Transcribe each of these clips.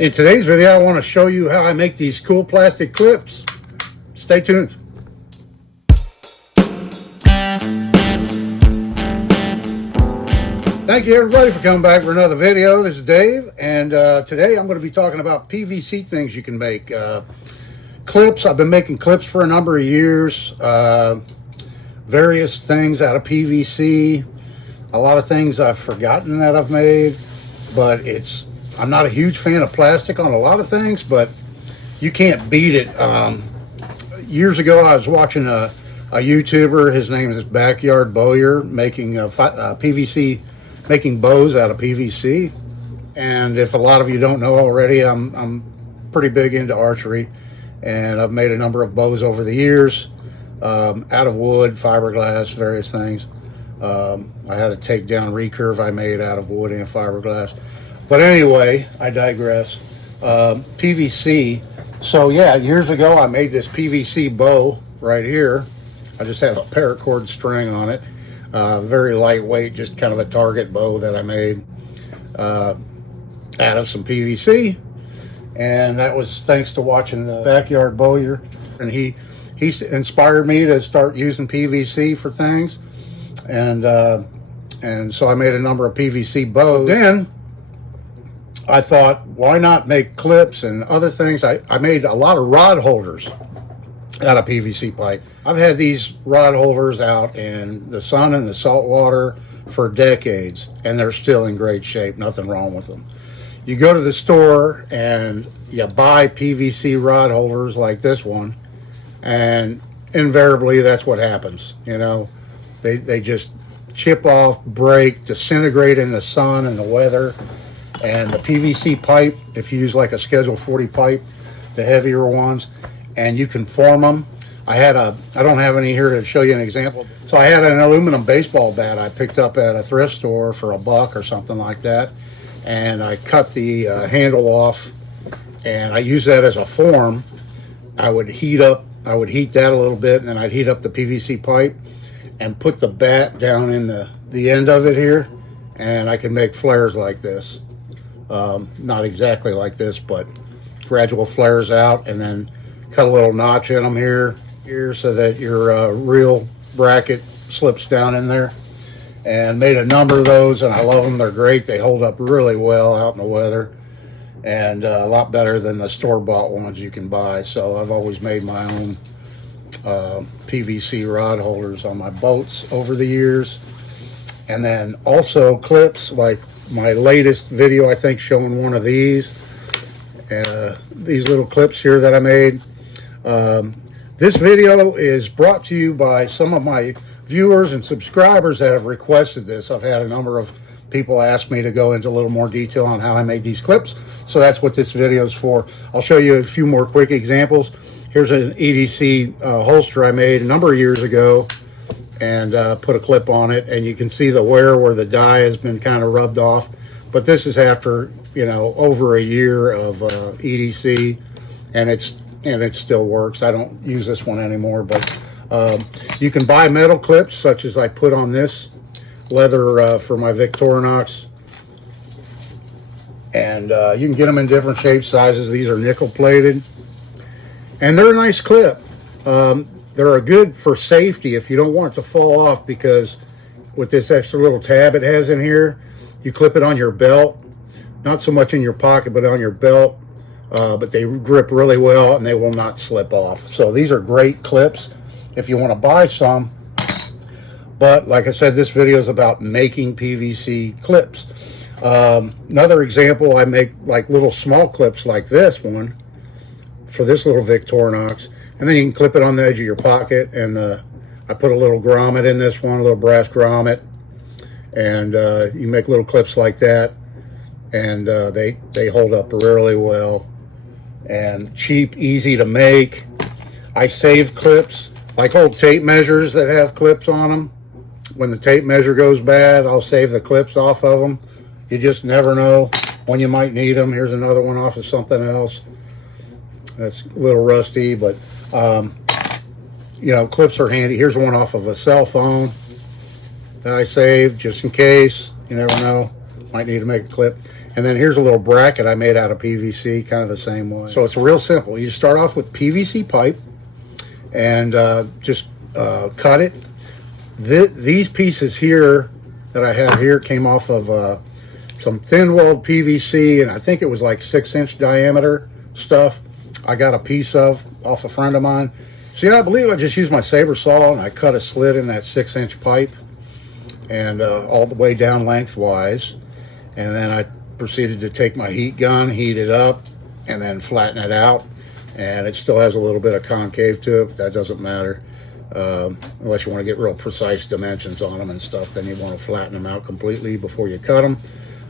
In today's video, I want to show you how I make these cool plastic clips. Stay tuned. Thank you everybody for coming back for another video. This is Dave, and today I'm going to be talking about PVC things you can make. Clips. I've been making clips for a number of years. Various things out of PVC. A lot of things I've forgotten that I've made, but I'm not a huge fan of plastic on a lot of things, but you can't beat it. Years ago, I was watching a YouTuber. His name is Backyard Bowyer, making PVC, making bows out of PVC. And if a lot of you don't know already, I'm pretty big into archery, and I've made a number of bows over the years, out of wood, fiberglass, various things. I had a takedown recurve I made out of wood and fiberglass. But anyway, I digress. PVC. So yeah, years ago I made this PVC bow right here. I just have a paracord string on it. Very lightweight, just kind of a target bow that I made out of some PVC. And that was thanks to watching the Backyard Bowyer. And he inspired me to start using PVC for things. And so I made a number of PVC bows. Then I thought, why not make clips and other things? I made a lot of rod holders out of PVC pipe. I've had these rod holders out in the sun and the salt water for decades, and they're still in great shape. Nothing wrong with them. You go to the store and you buy PVC rod holders like this one, and invariably that's what happens. You know, they just chip off, break, disintegrate in the sun and the weather. And the PVC pipe, if you use like a Schedule 40 pipe, the heavier ones, and you can form them. I don't have any here to show you an example. So I had an aluminum baseball bat I picked up at a thrift store for $1 or something like that. And I cut the handle off, and I used that as a form. I would heat that a little bit, and then I'd heat up the PVC pipe and put the bat down in the end of it here, and I can make flares like this. Not exactly like this, but gradual flares out, and then cut a little notch in them here so that your reel bracket slips down in there. And made a number of those, and I love them. They're great. They hold up really well out in the weather, and a lot better than the store-bought ones you can buy. So I've always made my own PVC rod holders on my boats over the years. And then also clips, like my latest video, I think, showing one of these little clips here that I made. This video is brought to you by some of my viewers and subscribers that have requested this. I've had a number of people ask me to go into a little more detail on how I made these clips, so that's what this video is for. I'll show you a few more quick examples. Here's an EDC holster I made a number of years ago, and put a clip on it, and you can see the wear where the dye has been kind of rubbed off. But this is after, you know, over a year of EDC, and it still works. I don't use this one anymore, but you can buy metal clips such as I put on this leather for my Victorinox, and you can get them in different shapes, sizes. These are nickel plated, and they're a nice clip. They're good for safety if you don't want it to fall off, because with this extra little tab it has in here, you clip it on your belt, not so much in your pocket, but on your belt. But they grip really well, and they will not slip off. So these are great clips if you want to buy some. But like I said, this video is about making PVC clips. Another example, I make like little small clips like this one for this little Victorinox. And then you can clip it on the edge of your pocket, and I put a little grommet in this one, a little brass grommet, and you make little clips like that, and they hold up really well, and cheap, easy to make. I save clips, like old tape measures that have clips on them. When the tape measure goes bad, I'll save the clips off of them. You just never know when you might need them. Here's another one off of something else that's a little rusty, but you know, clips are handy. Here's one off of a cell phone that I saved just in case. You never know, might need to make a clip. And then here's a little bracket I made out of PVC, kind of the same way. So it's real simple. You start off with PVC pipe and just cut it. These pieces here that I have here came off of some thin-walled PVC, and I think it was like 6-inch diameter stuff. I got a piece off a friend of mine. See, I believe I just used my saber saw and I cut a slit in that 6-inch pipe and all the way down lengthwise. And then I proceeded to take my heat gun, heat it up, and then flatten it out. And it still has a little bit of concave to it, but that doesn't matter. Unless you want to get real precise dimensions on them and stuff, then you want to flatten them out completely before you cut them.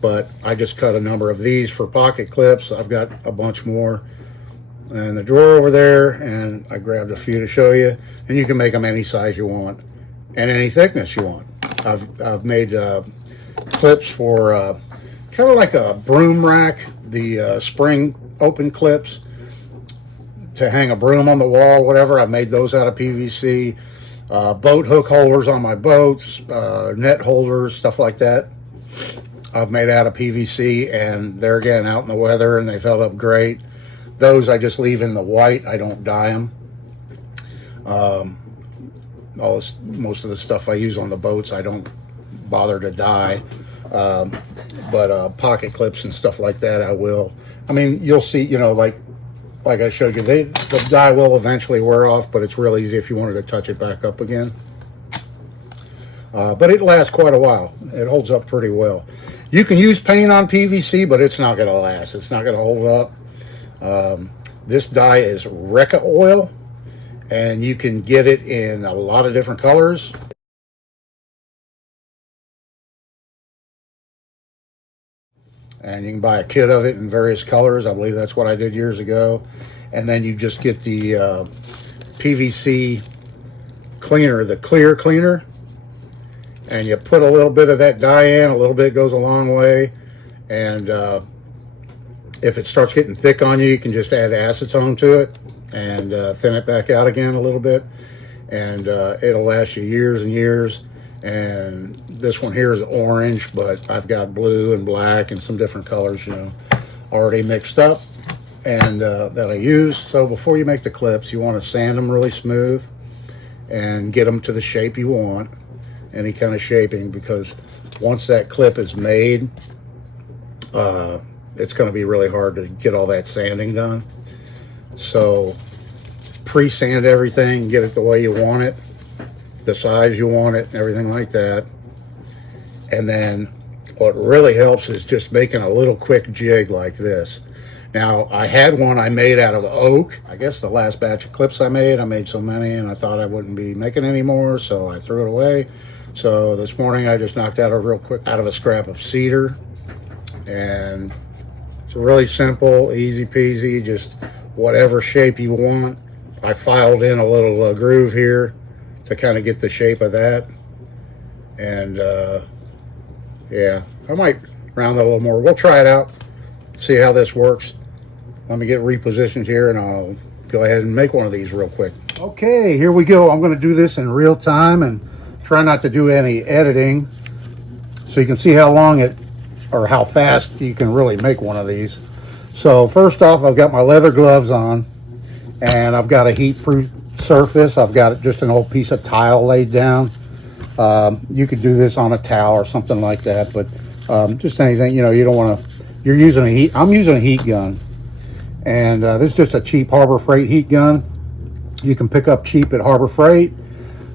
But I just cut a number of these for pocket clips. I've got a bunch more in the drawer over there, and I grabbed a few to show you. And you can make them any size you want and any thickness you want. I've made clips for kind of like a broom rack, the spring open clips to hang a broom on the wall, whatever. I made those out of PVC. Boat hook holders on my boats, net holders, stuff like that. I've made out of PVC, and they're again out in the weather, and they've held up great. Those I just leave in the white. I don't dye them. Most of the stuff I use on the boats, I don't bother to dye. But pocket clips and stuff like that, I will. I mean, you'll see, you know, like I showed you, the dye will eventually wear off, but it's real easy if you wanted to touch it back up again. But it lasts quite a while. It holds up pretty well. You can use paint on PVC, but it's not going to last. It's not going to hold up. This dye is Recca oil, and you can get it in a lot of different colors. And you can buy a kit of it in various colors. I believe that's what I did years ago. And then you just get the PVC cleaner, the clear cleaner, and you put a little bit of that dye in. A little bit goes a long way. And if it starts getting thick on you, you can just add acetone to it and thin it back out again a little bit. And it'll last you years and years. And this one here is orange, but I've got blue and black and some different colors, you know, already mixed up and that I use. So before you make the clips, you want to sand them really smooth and get them to the shape you want, any kind of shaping, because once that clip is made, it's going to be really hard to get all that sanding done. So pre-sand everything, get it the way you want it, the size you want it, and everything like that. And then what really helps is just making a little quick jig like this. Now, I had one I made out of oak. I guess the last batch of clips I made so many, and I thought I wouldn't be making any more, so I threw it away. So this morning I just knocked out a real quick out of a scrap of cedar. And it's really simple, easy peasy, just whatever shape you want. I filed in a little groove here to kind of get the shape of that. And yeah, I might round that a little more. We'll try it out, see how this works. Let me get repositioned here and I'll go ahead and make one of these real quick. Okay, here we go. I'm going to do this in real time and try not to do any editing so you can see how long it, or how fast you can really make one of these. So first off, I've got my leather gloves on and I've got a heat-proof surface. I've got just an old piece of tile laid down. You could do this on a towel or something like that, but just anything, you know, you don't want to, you're using a heat, I'm using a heat gun. And this is just a cheap Harbor Freight heat gun. You can pick up cheap at Harbor Freight,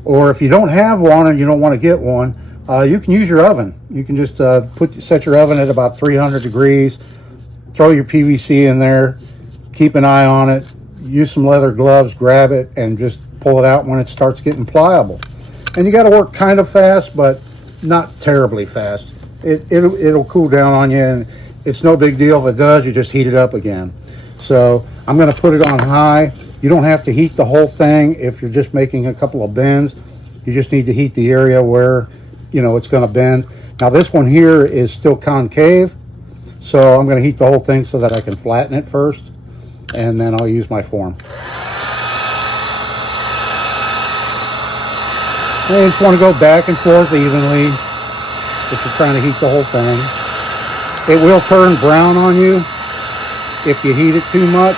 or if you don't have one and you don't want to get one, you can use your oven. You can just set your oven at about 300 degrees, throw your PVC in there, keep an eye on it, use some leather gloves, grab it, and just pull it out when it starts getting pliable. And you got to work kind of fast, but not terribly fast. It'll cool down on you, and it's no big deal if it does. You just heat it up again. So I'm going to put it on high. You don't have to heat the whole thing if you're just making a couple of bends. You just need to heat the area where, you know, it's going to bend. Now this one here is still concave, so I'm going to heat the whole thing so that I can flatten it first, and then I'll use my form. And you just want to go back and forth evenly if you're trying to heat the whole thing. It will turn brown on you if you heat it too much,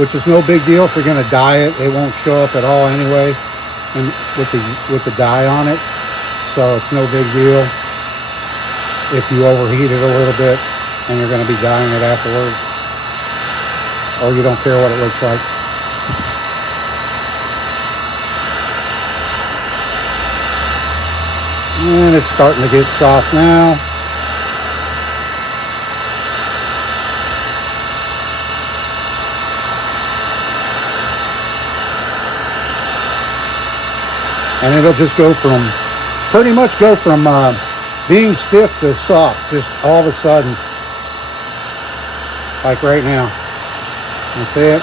which is no big deal. If you're going to dye it, it won't show up at all anyway, and with the dye on it. So it's no big deal if you overheat it a little bit and you're going to be dyeing it afterwards, or you don't care what it looks like. And it's starting to get soft now. And it'll just go from, pretty much go from being stiff to soft, just all of a sudden. Like right now. That's it.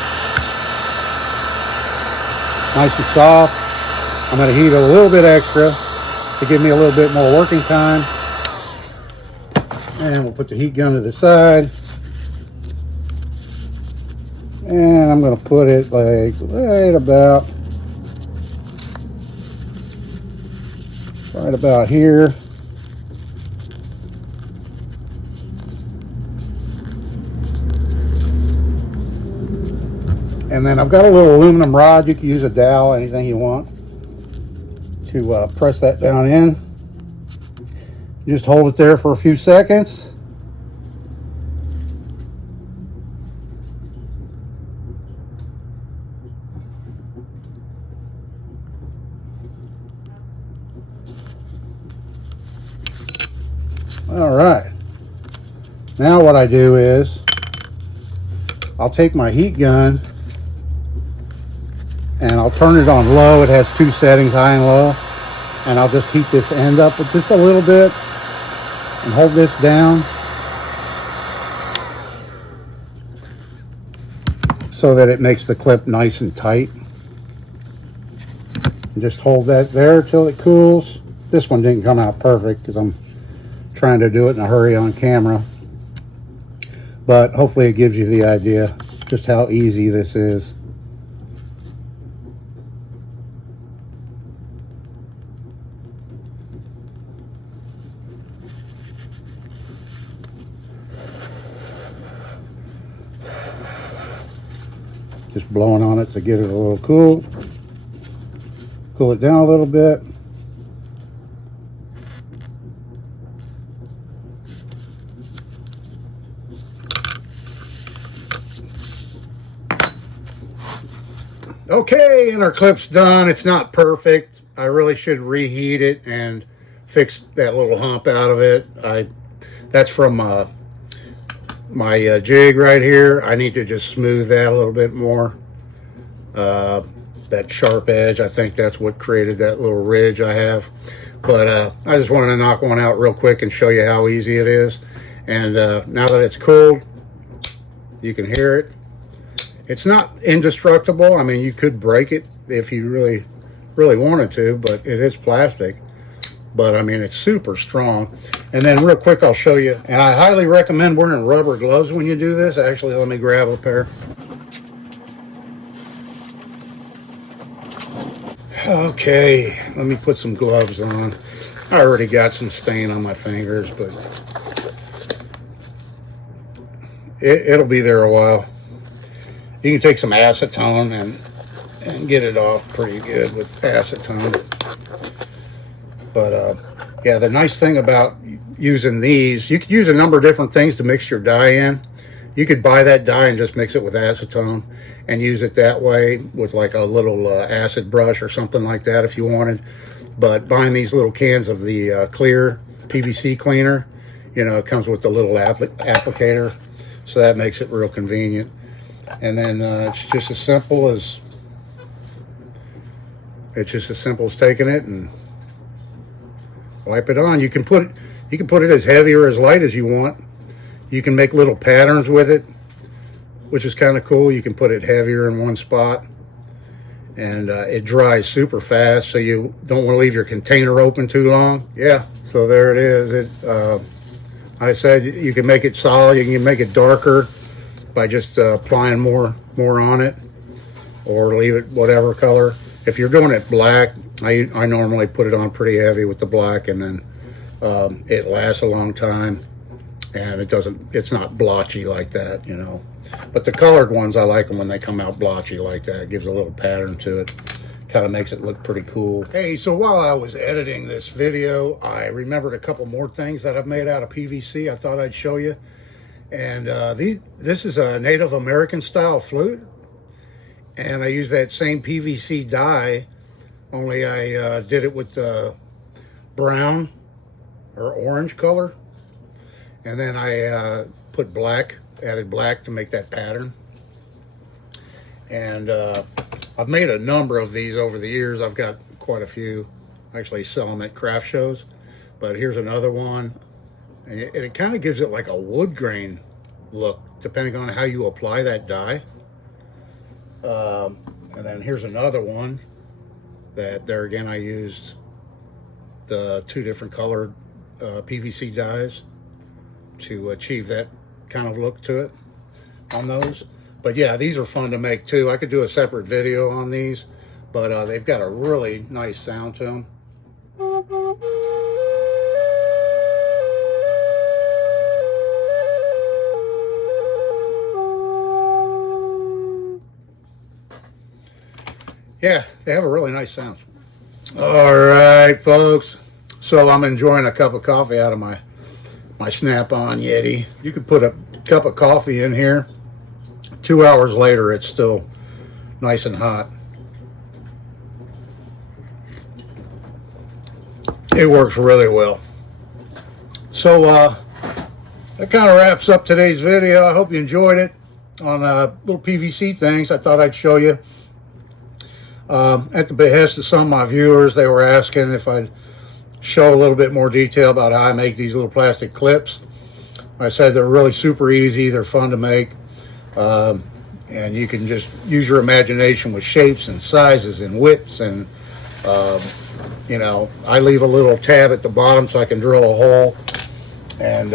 Nice and soft. I'm going to heat a little bit extra to give me a little bit more working time. And we'll put the heat gun to the side. And I'm going to put it like right about here. And then I've got a little aluminum rod. You can use a dowel, anything you want, to press that down in. You just hold it there for a few seconds. All right. Now what I do is I'll take my heat gun and I'll turn it on low. It has two settings, high and low. And I'll just heat this end up with just a little bit and hold this down so that it makes the clip nice and tight. And just hold that there till it cools. This one didn't come out perfect because I'm trying to do it in a hurry on camera. But hopefully it gives you the idea just how easy this is. Just blowing on it to get it a little cool. Cool it down a little bit. Okay, and our clip's done. It's not perfect. I really should reheat it and fix that little hump out of it. That's from my jig right here. I need to just smooth that a little bit more. That sharp edge, I think that's what created that little ridge I have. But I just wanted to knock one out real quick and show you how easy it is. And now that it's cooled, you can hear it. It's not indestructible. I mean, you could break it if you really wanted to, but it is plastic. But I mean, it's super strong. And then real quick, I'll show you. And I highly recommend wearing rubber gloves when you do this. Actually, let me grab a pair. Okay, let me put some gloves on. I already got some stain on my fingers, but it'll be there a while. You can take some acetone and get it off pretty good with acetone. But yeah, the nice thing about using these, you could use a number of different things to mix your dye in. You could buy that dye and just mix it with acetone and use it that way with like a little acid brush or something like that if you wanted. But buying these little cans of the clear PVC cleaner, you know, it comes with the little applicator, so that makes it real convenient. And then it's just as simple as taking it and wipe it on. You can put it as heavy or as light as you want. You can make little patterns with it, which is kind of cool. You can put it heavier in one spot, and it dries super fast, so you don't want to leave your container open too long. Yeah, so there it is. I said you can make it solid. You can make it darker by just applying more on it, or leave it whatever color. If you're doing it black, I normally put it on pretty heavy with the black, and then it lasts a long time. and it's not blotchy like that, you know. But the colored ones, I like them when they come out blotchy like that. It gives a little pattern to it. Kind of makes it look pretty cool. Hey, so while I was editing this video, I remembered a couple more things that I've made out of PVC I thought I'd show you. And this is a Native American style flute. And I use that same PVC dye, only I did it with brown or orange color. And then I put black, added black to make that pattern. And I've made a number of these over the years. I've got quite a few. I actually sell them at craft shows. But here's another one. And it kind of gives it like a wood grain look, depending on how you apply that dye. And then here's another one that there again I used the 2 different colored PVC dyes to achieve that kind of look to it on those. But yeah, these are fun to make too. I could do a separate video on these, but they've got a really nice sound to them. Yeah, they have a really nice sound. All right, folks. So I'm enjoying a cup of coffee out of my Snap-on Yeti. You could put a cup of coffee in here. 2 hours later, it's still nice and hot. It works really well. So that kind of wraps up today's video. I hope you enjoyed it on little PVC things I thought I'd show you. At the behest of some of my viewers, they were asking if I'd show a little bit more detail about how I make these little plastic clips. I said they're really super easy, they're fun to make, and you can just use your imagination with shapes and sizes and widths, and you know, I leave a little tab at the bottom so I can drill a hole and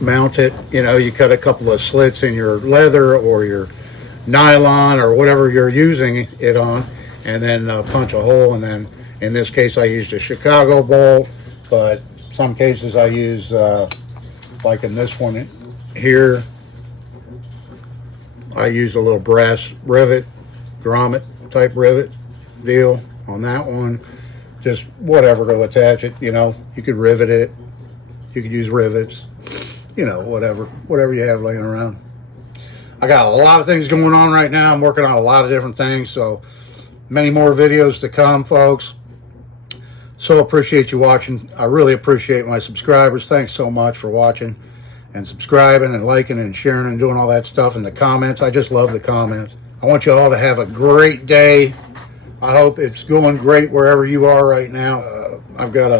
mount it. You know, you cut a couple of slits in your leather or your nylon or whatever you're using it on, and then punch a hole. And then in this case I used a Chicago bolt, but some cases I use like in this one here, I use a little brass rivet, grommet type rivet deal on that one. Just whatever to attach it, you know. You could rivet it, you could use rivets, you know, whatever you have laying around. I got a lot of things going on right now. I'm working on a lot of different things, so many more videos to come, folks. So appreciate you watching. I really appreciate my subscribers. Thanks so much for watching and subscribing and liking and sharing and doing all that stuff in the comments. I just love the comments. I want you all to have a great day. I hope it's going great wherever you are right now. I've got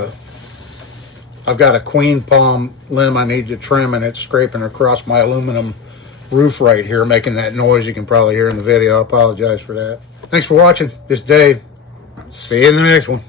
a queen palm limb I need to trim, and it's scraping across my aluminum roof right here, making that noise you can probably hear in the video. I apologize for that. Thanks for watching. This is Dave. See you in the next one.